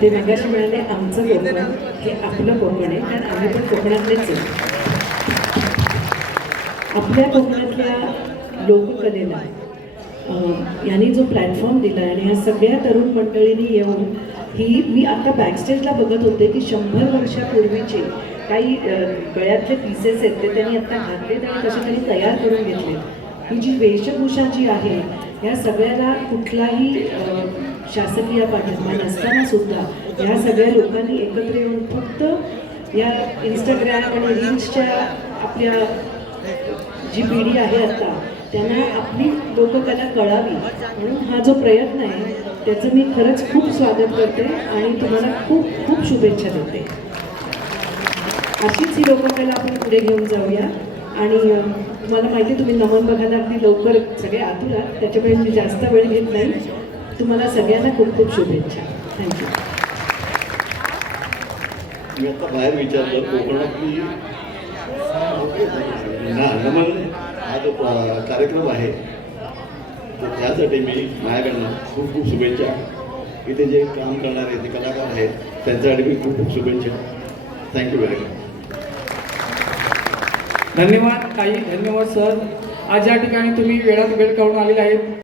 ते मगाशी म्हणाले आमचं कोकण हे आपलं कोकण आहे कारण आम्ही पण कोकणातलेच आहे. आपल्या कोकणातल्या लोककलेला यांनी जो प्लॅटफॉर्म दिला आणि ह्या सगळ्या तरुण मंडळींनी येऊन ही मी आता बॅकस्टेजला बघत होते की शंभर वर्षापूर्वीचे काही गळ्यातले पीसेस आहेत ते त्यांनी आता घातलेत आणि कसे त्यांनी तयार करून घेतले ही जी वेशभूषा जी आहे या सगळ्याला कुठलाही शासकीय पाठिंबा नसताना सुद्धा ह्या सगळ्या लोकांनी एकत्र येऊन फक्त या इंस्टाग्राम आणि रील्सच्या आपल्या जी पिढी आहे आता त्यांना आपली लोककला कळावी. म्हणून हा जो प्रयत्न आहे त्याचं मी खरंच खूप स्वागत करते आणि तुम्हाला खूप खूप शुभेच्छा देते. अशीच ही लोककला आपण पुढे घेऊन जाऊया. आणि तुम्हाला माहिती आहे, तुम्ही नमन बघायला अगदी लवकर सगळे आतुरात त्याच्यामुळे मी जास्त वेळ घेत नाही. तुम्हाला सगळ्यांना खूप खूप शुभेच्छा. थँक्यू मी आता बाहेर विचारलं कोकणातली नमन हा जो कार्यक्रम आहे तर त्यासाठी मी माझ्याकडनं खूप खूप शुभेच्छा. इथे जे काम करणारे जे कलाकार आहेत त्यांच्यासाठी मी खूप खूप शुभेच्छा. थँक्यू व्हेरी मच धन्यवाद ताई. धन्यवाद सर. आज या ठिकाणी तुम्ही वेळात वेळ काढून आलेले आहेत.